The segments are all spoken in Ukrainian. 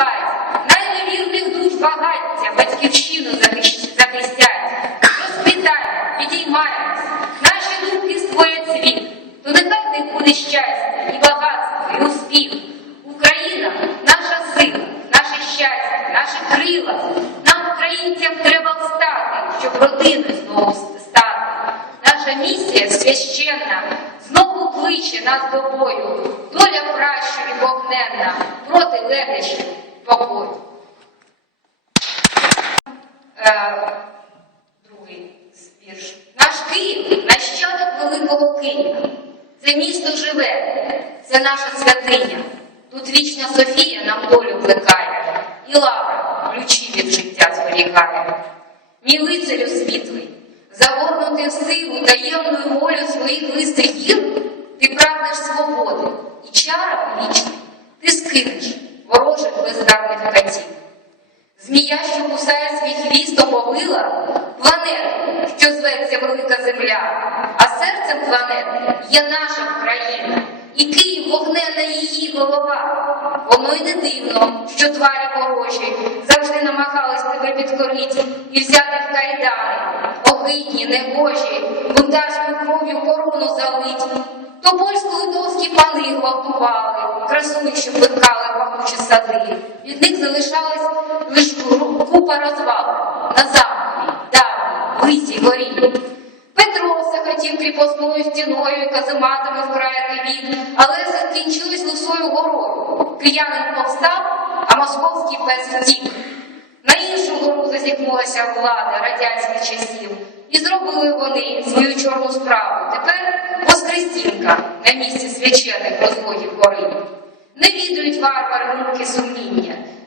співають, найневірних душ багаття, батьківщину захистять. Розквітаємо, підіймаємось, наші думки створять світ. То нехай них буде щастя, і багатство, і успіх. Україна наша сила, наше щастя, наші крила. Нам, українцям, треба встати, щоб родини знову стати. Наша місія священна знову кличе нас до бою. Доля краща і вогненна проти легощів покою. Е, другий вірш. Наш Київ нащадок великого Києва. Це місто живе, це наша святиня. Тут вічна Софія нам долю плекає, і лавра ключі від життя зберігає. Мій лицарю світлий, загорнутий в силу таємною волю своїх листих гір, ти прагнеш свободи і чара вічних ти скинеш оповила планету, що зветься Велика Земля, а серцем планети є наша Україна, і Київ вогнена її голова. Воно й не дивно, що тварі ворожі завжди намагались тебе підкорити і взяти в кайдани, огидні, негожі, бунтарською кров'ю корону залить. То польсько-литовські пани гвалтували, красуні, що плекали пахучі сади. Від них залишалась лиш купа розвал на заході, давні, лисій горі. Петро захотів кріпосною стіною і казематами вкраяти від, але закінчилось лисою горою. Киянин повстав, а московський пес втік. На іншу гору зазіхнулася влада радянських часів, і зробили вони свою чорну справу. Тепер Воскресінка на місці священих розводів гори. Не відають варвари муки сумління,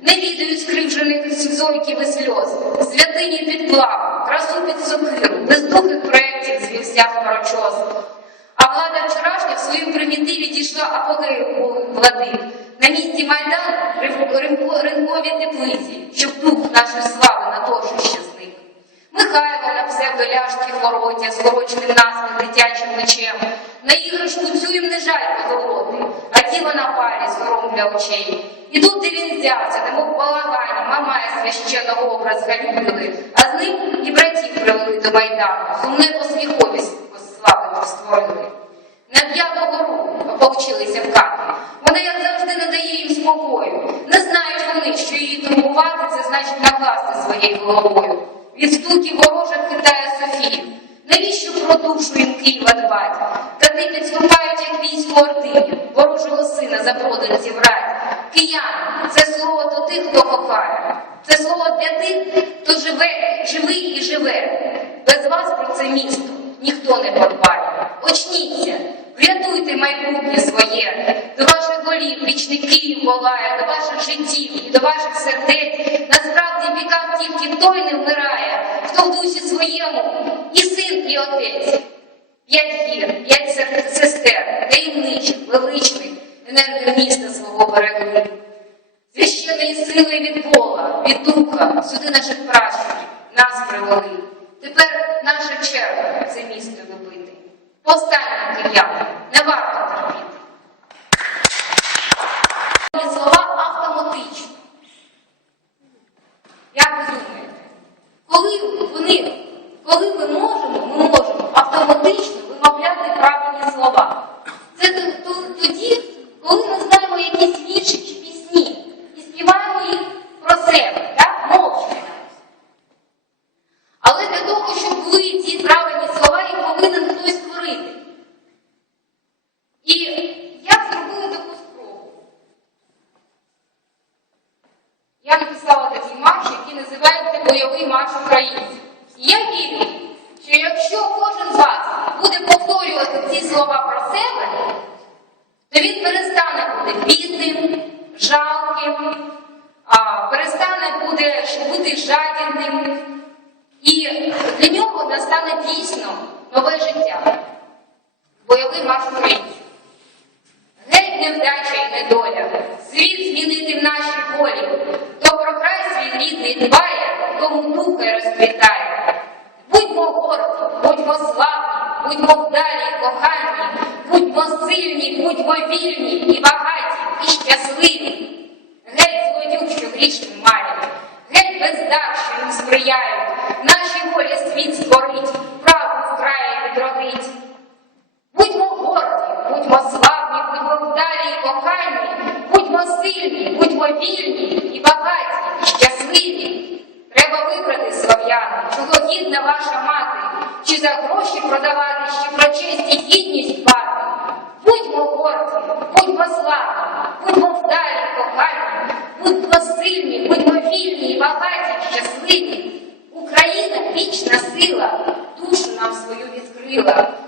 не відають скривджених зойків і сльоз, святині під плаву, красу під сокиру, бездухих проєктів звівся хмарочоз. А влада вчорашня в своїм примітиві дійшла апогею влади. На місці Майдану ринко- ринко- ринкові теплиці, щоб дух нашої слави на торжище зник. Михайло на псевдоляшки вороття, скороченим насміх дитячим мечем. На іграшку цю їм не жаль позолоти, а тіло на парі сором для очей. І тут, де він взявся, немов балагані, мамає священного образ галюбили, а з ним і братів привели до Майдану, сумне посміховість слави створили. На п'яту гору ополчилися в кати. Вона, як завжди, не дає їм спокою. Не знають вони, що її турбувати це значить накласти своєю головою. Від стуків ворожих хитає Софію. Навіщо про душу їм Києва дбать? Кати підступають, як військо ординів, ворожого сина запроданців рать. Киян це слово до тих, хто кохає. Це слово для тих, хто живе, живий і живе. Без вас про це місто ніхто не подбає. Очніться, врятуйте майбутнє своє, до ваших голів вічний Київ волає, до ваших життів і до ваших сердець. Насправді в віках тільки той не вмирає, хто в дусі своєму і отець. П'ять гір, п'ять сестер, таємничих, величних, енергію міста свого берегли. Священної сили від Бога, від Духа, сюди наших пращурів, нас привели. Тепер наша черга це місто любити. Повстаньте, кияни, не варто який називається Бойовий марш українців. І я вірю, що якщо кожен з вас буде повторювати ці слова про себе, то він перестане бути бідним, жалким, перестане буде бути жадібним. І для нього настане дійсно нове життя. Бойовий марш українців. Геть невдача і недоля, світ змінити в нашій волі, сильні, будьмо вільні і багаті, і щасливі. Геть злодюг, що безгрішним марям. Геть бездар, що їм сприяють, нашій волі світ створить, правду вкрає відродить. Будьмо горді, будьмо славні, будьмо вдалі і кохані, будьмо сильні, будьмо вільні і багаті, і щасливі. Треба вибрати слов'яни, чого гідна ваша мати, чи за гроші продавати, чи про честь і гідність дбати. Будьмо горді, будьмо славні, будьмо вдалі і кохані, будьмо сильні, будьмо вільні багаті, щасливі. Україна вічна сила, душу нам свою відкрила.